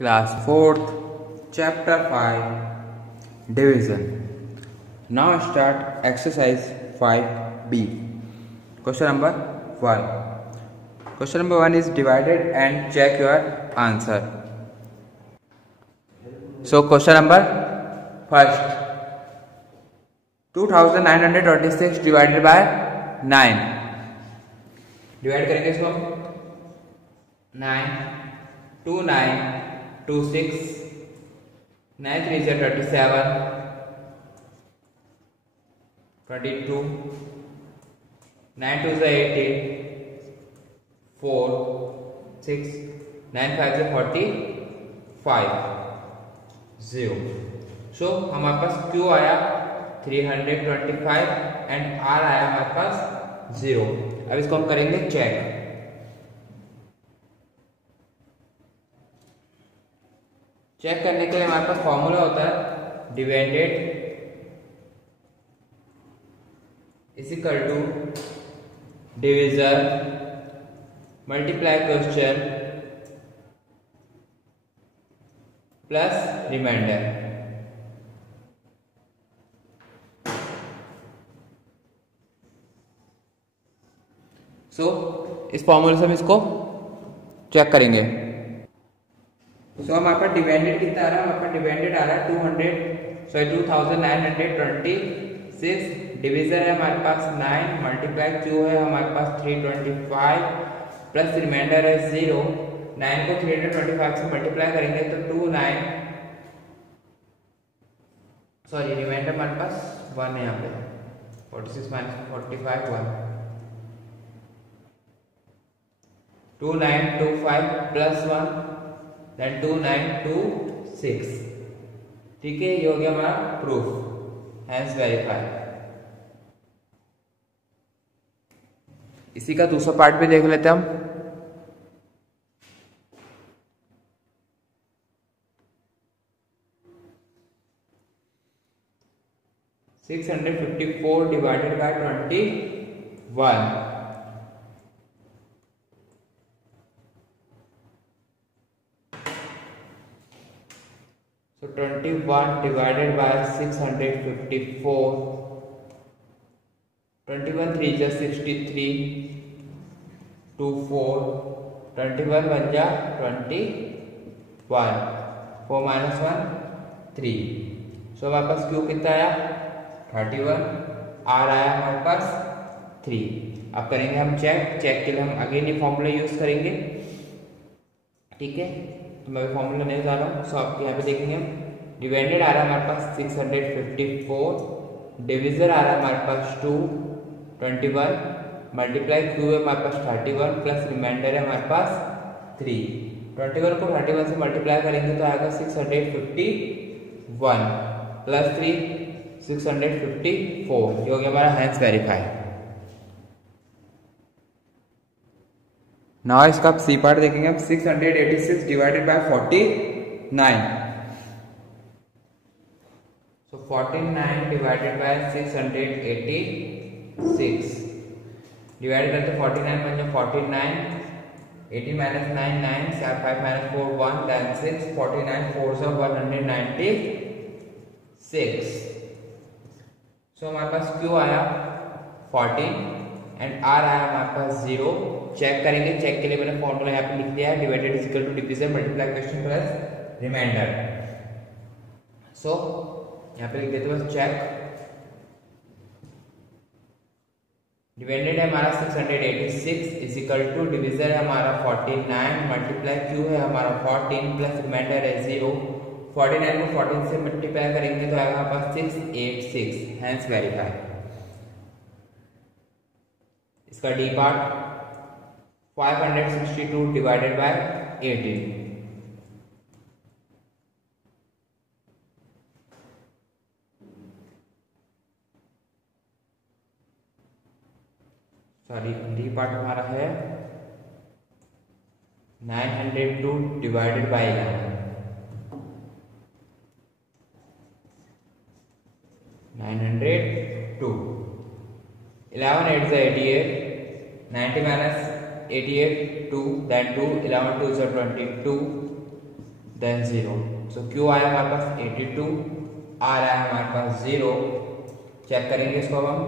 Class 4th, Chapter 5, Division. Now start exercise 5B. Question number 1. Question number 1 is divided and check your answer. So question number first, 2926 divided by 9. Divide करेंगे इसको 9, 2 9 2 6 9 3 से 37 22 9 2 से 18 4 6 9 5 से 45 0. सो हमारे पास Q आया 325 and R आया हमारे पास 0. अब इसको हम करेंगे चेक. चेक करने के लिए हमारे पास फॉर्मूला होता है divided is equal to division multiply question plus reminder. So इस फॉर्मूले से हम इसको चेक करेंगे. सो हमारे पास डिवाइडेड कितना आ रहा है? हमारे पास डिवाइडेड आ रहा है 2926. डिवीजन है हमारे पास 9 मल्टीप्लाई Q है हमारे पास 325 प्लस रिमाइंडर है 0. 9 को 325 से मल्टीप्लाई करेंगे तो 29 सॉरी रिमाइंडर हमारे पास 1 है यहाँ पे 46 माइनस 45 1 2925 प्लस 1 देन 2926. ठीक है, ये हो गया हमारा प्रूफ. Hence verify. इसी का दूसरा पार्ट भी देख लेते हैं हम. $654 divided by 21. So 21 divided by 654. 21 3 जा 63. 2 4. 21 1 जा 21. 4 minus 1 3. So हमारे पास Q कितना आया 31. R आया हमारे पास 3. अब करेंगे हम चेक. चेक के लिए हम अगेन ये फॉर्मूला यूज करेंगे. ठीक है, तो मैं फॉर्मूला नहीं बता रहा हूँ. सो आप यहाँ पे देखेंगे डिवाइडेड आ रहा है हमारे पास 654. डिविजन आ रहा है हमारे पास 221 मल्टीप्लाई Q है हमारे पास 31 प्लस रिमाइंडर है हमारे पास 3. 21 को 31 से मल्टीप्लाई करेंगे तो आएगा 651 प्लस 3 654. ये हो गया हमारा हैंस वेरीफाई. नाउ इसका सी पार्ट देखेंगे हम. 686 divided by 49. So 49 divided by 686. Divide करते 49 बन जाए 49. 80 माइनस 9 9 5 माइनस 4 1 देन 6. 49 4 से 196. सो हमारे पास Q आया 14 एंड R आया हमारे पास 0. चेक करेंगे. चेक के लिए मैंने फॉर्मूला यहाँ पे लिख दिया है divided is equal to division multiply question plus reminder. So यहाँ पे लिख देते बस चेक. डिवाइडेड है हमारा 686 इज इक्वल टू डिवीजन है हमारा 49 मल्टीप्लाई Q है हमारा 14 प्लस रिमाइंडर है 0. 49 को 14 से मल्टीप्लाई करेंगे तो आएगा हमारे पास 686. Hence verify. इसका D part 562 divided by 18. Sorry D part हमारा है 902 divided by 11. 902. 11 8 is 88. 90 minus 88 2. Then 2 11 2 is 22. Then 0। So Q आया हमारे पास 82, R आया हमारे पास 0। चेक करेंगे इसको अब हम।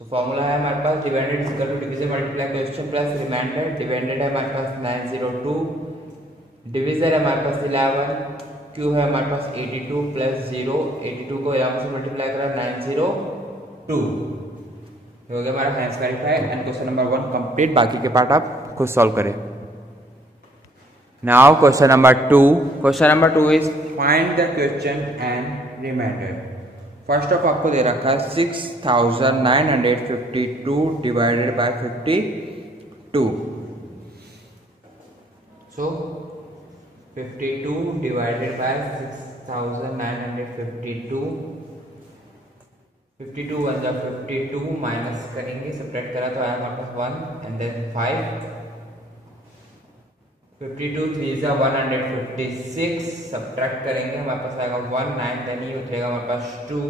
सो फॉर्मूला है हमारे पास divided equal to division multiply question plus reminder. Divided है हमारे पास 902, डिवीजर है हमारे पास 11, Q है हमारे पास 82 प्लस 0, 82 को 11 से मल्टीप्लाई करा 902 हो गया हमारा hence verify and question number 1 complete. बाकी के पार्ट आप खुद सॉल्व करें। Now question number 2। Question number 2 is find the question and remainder. First of आपको दे रखा है 6952 divided by 52। So 52 divided by 6952, 52 1 जा 52 माइनस करेंगे, सब्ट्रैक्ट करा तो आया हमारे पास 1 एंड देन 5। 52 3 जा 156, सब्ट्रैक्ट करेंगे हमारे पास आएगा 1 9 देन ये उठेगा हमारे पास 2।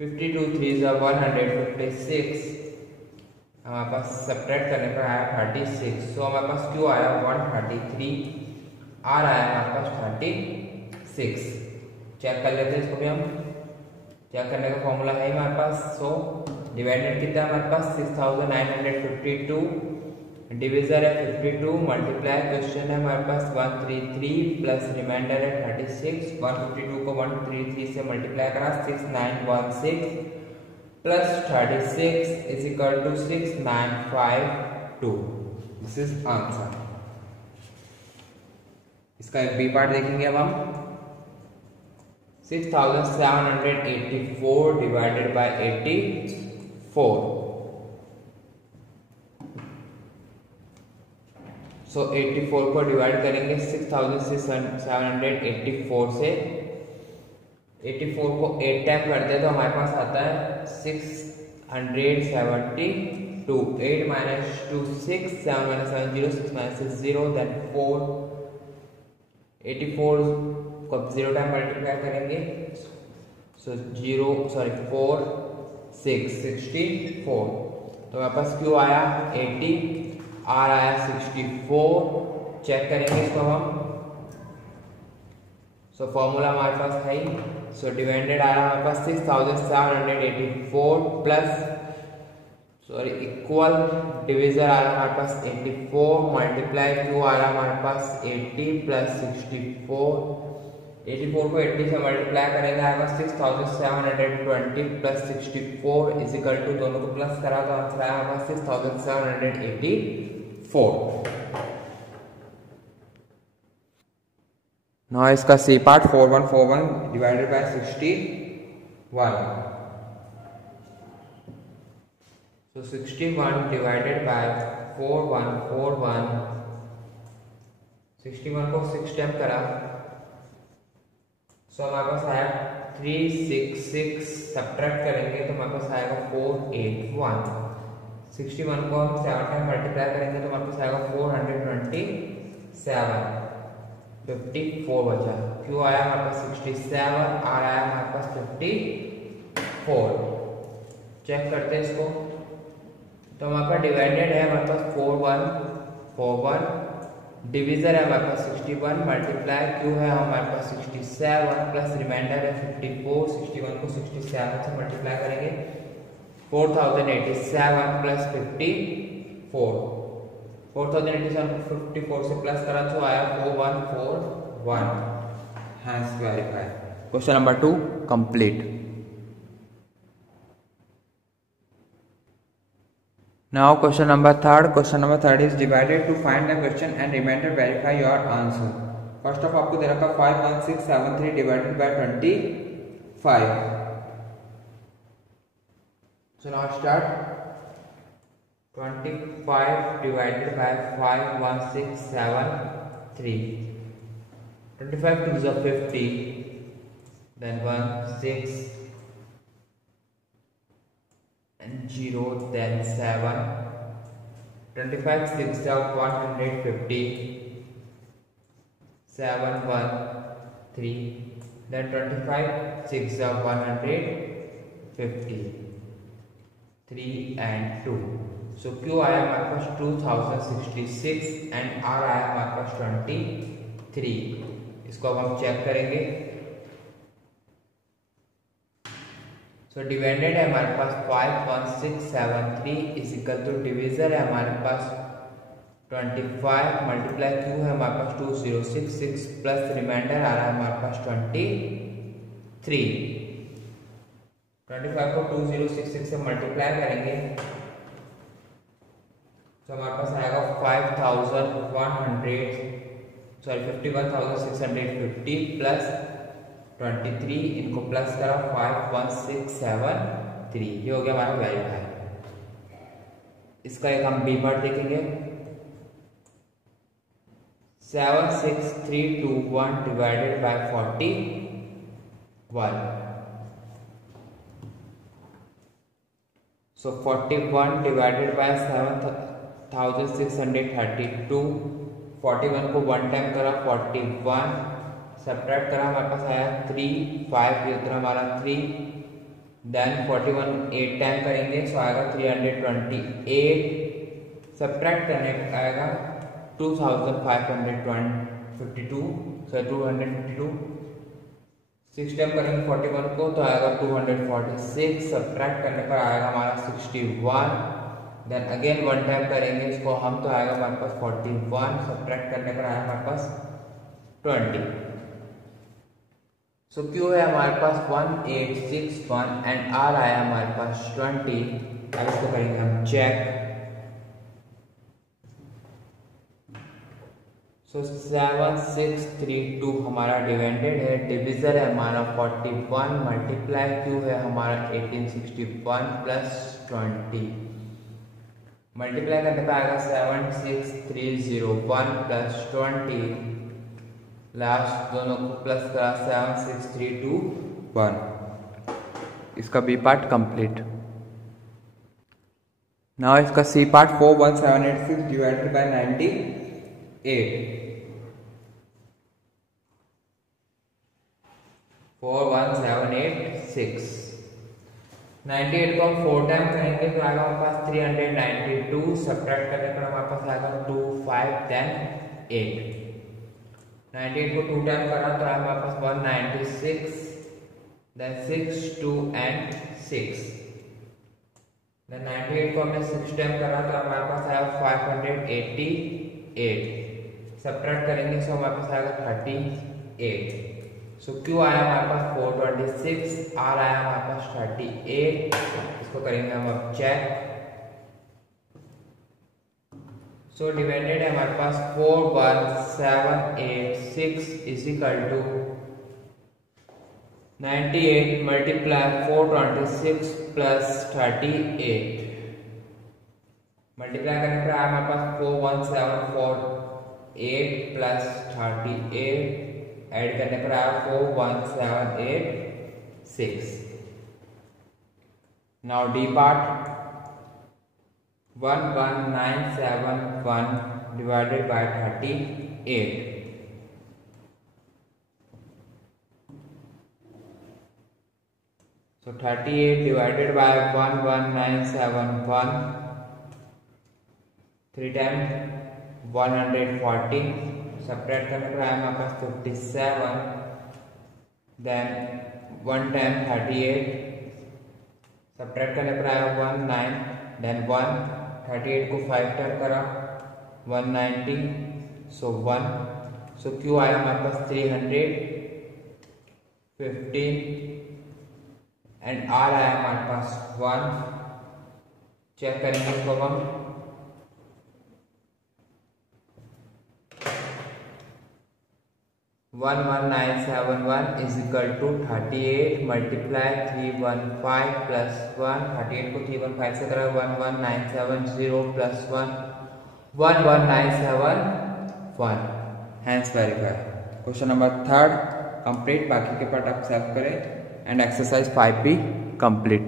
52 3 जा 156, हमारे पास सब्ट्रैक्ट करने पर आया 36। सो हमारे पास Q आया 133, R आया हमारे पास 36। चेक कर लेते हैं इसको भी हम। चेक करने का फॉर्मूला है हमारे पास। सो डिवाइडेड कितना है हमारे पास 6952, डिविजर है 52, मल्टीप्लाई क्वेश्चन है हमारे पास 133 प्लस रिमाइंडर है 36। 152 को 133 से मल्टीप्लाई करा 6916 plus 36 is equal to 6952। This is answer. इसका एक बी पार्ट देखेंगे अब हम। 6784 डिवाइडेड बाय 84। सो 84 को डिवाइड करेंगे 6784 से। 84 को 8 टाइम कर दे तो हमारे पास आता है 672। 8 माइनस 2 6, 7 माइनस 7 0, 6 माइनस 6 0, देन 4। 84 को 0 टाइम मल्टीप्लाई करेंगे। सो 4 6 64। तो हमारे पास Q आया 80, R आया 64। चेक करेंगे इसको हम। सो फॉर्मूला हमारे पास है। सो डिवाइडेड आ रहा हमारे पास 6784 प्लस इक्वल डिवीजर आ रहा हमारे पास 84 मल्टीप्लाई Q आ रहा हमारे पास 80 प्लस 64। 84 को 80 से मल्टीप्लाई करेंगे आएगा 6720 प्लस 64 इज इक्वल टू, दोनों को प्लस करा तो आंसर आया हमारे पास 6784। नाउ इसका C part 4141 divided by 61। So 61 divided by 4141, 61 को 6 टाइम करा। सो हमारे पास आया 366, सब्ट्रैक्ट करेंगे तो हमारे पास आएगा 481। 61 को हम 7 टाइम मल्टीप्लाई करेंगे तो हमारे पास आएगा 427। 54 बचा। Q आया हमारे पास 67, R आया हमारे पास 54। चेक करते हैं इसको। तो हमारे पास डिवाइडेड है हमारे पास 4141, डिवीजर है हमारे पास 61, मल्टीप्लाई Q है हमारे पास 67 प्लस रिमाइंडर है 54। 61 को 67 से मल्टीप्लाई करेंगे 4087 प्लस 54। 4087 को 54 से प्लस करा तो आया 4141। Hence verify. Question number 2 complete. Now question number 3. Question number 3 is divided to find the question and remainder verify your answer. First of आपको दे रखा 51673 divided by 25. So now start. 25 divided by 51673. 25 to the 50. Then 1 6. 0 then 7. 25 6 of 150. 7 1 3. Then 25 6 of 150. 3 and 2. So Q आया हमारे पास 2066 and R आया हमारे पास 23। इसको अब हम चेक करेंगे। सो डिवाइडेड है हमारे पास 51673 इज इक्वल टू डिविजर है हमारे पास 25 मल्टीप्लाई Q है हमारे पास 2066 प्लस रिमाइंडर आ रहा है हमारे पास 23। 25 को 2066 से मल्टीप्लाई करेंगे तो हमारे पास आएगा 51,650 प्लस 23, इनको प्लस करा 51673, ये हो गया हमारा वेरीफाई। इसका एक हम बी पार्ट देखेंगे। 76321 divided by 41। So 41 divided by 7632, 41 को 1 टाइम करा 41, सब्ट्रैक्ट करा हमारे पास आया 3, 5 ये उतना हमारा 3, देन 41 8 टाइम करेंगे सो आएगा 328, सब्ट्रैक्ट करने आएगा 2552, सो 252, 6 टाइम करेंगे 41 को तो आएगा 246, सब्ट्रैक्ट करने पर आएगा हमारा 61, देन अगेन 1 टाइम करेंगे इसको हम तो आएगा हमारे पास 41, सब्ट्रैक्ट करने पर आएगा हमारे पास 20। सो Q है हमारे पास 1861 एंड R आया हमारे पास 20। अब इसको करेंगे हम चेक। सो 7632 हमारा डिवाइडेड है, डिविजर है हमारा 41, मल्टीप्लाई Q है हमारा 1861 प्लस 20, मल्टीप्लाई करने पर आएगा 76301 प्लस 20, लास्ट दोनों को प्लस करा 76321। इसका बी पार्ट कंप्लीट। नाउ इसका सी पार्ट 41786 डिवाइडेड बाय 98, 41786, 98 को हम 4 टाइम करेंगे तो आएगा हमारे पास 392, सब्ट्रैक्ट करने पर हमारे पास आएगा 25 10 8, 98 को 2 टाइम करा तो आया हमारे पास 196, देन 6 2 एंड 6, देन 98 को हमने 6 टाइम करा तो हमारे पास आया 588, सब्ट्रैक्ट करेंगे सो हमारे पास आएगा 38। सो Q आया हमारे पास 426, R आया हमारे पास 38, इसको करेंगे हम अब चेक। सो डिवाइडेड है हमारे पास 41786 is equal to 98 multiply 426 plus 38, multiply करने पर आया हमारे पास 41748 प्लस 38, ऐड करने पर आया 41786। Now D part 11971 divided by 38, so 38 divided by 11971, 3 time 114, subtract करने पर आया हमारे पास 57, देन 1 टाइम 38, सब्ट्रैक्ट करने पर आया 19, देन 1, 38 को 5 टाइम करा 190, सो 1, सो Q आया हमारे पास 315 एंड R आया हमारे पास 1, चेक करेंगे इसको हम। 11971 is equal to 38 multiply 315 plus 1, 38 को 315 से करा 11970 plus 1, 11971, hence verify. Question number 3 complete, बाकी के पार्ट आप सॉल्व करें एंड एक्सरसाइज 5 भी कंप्लीट।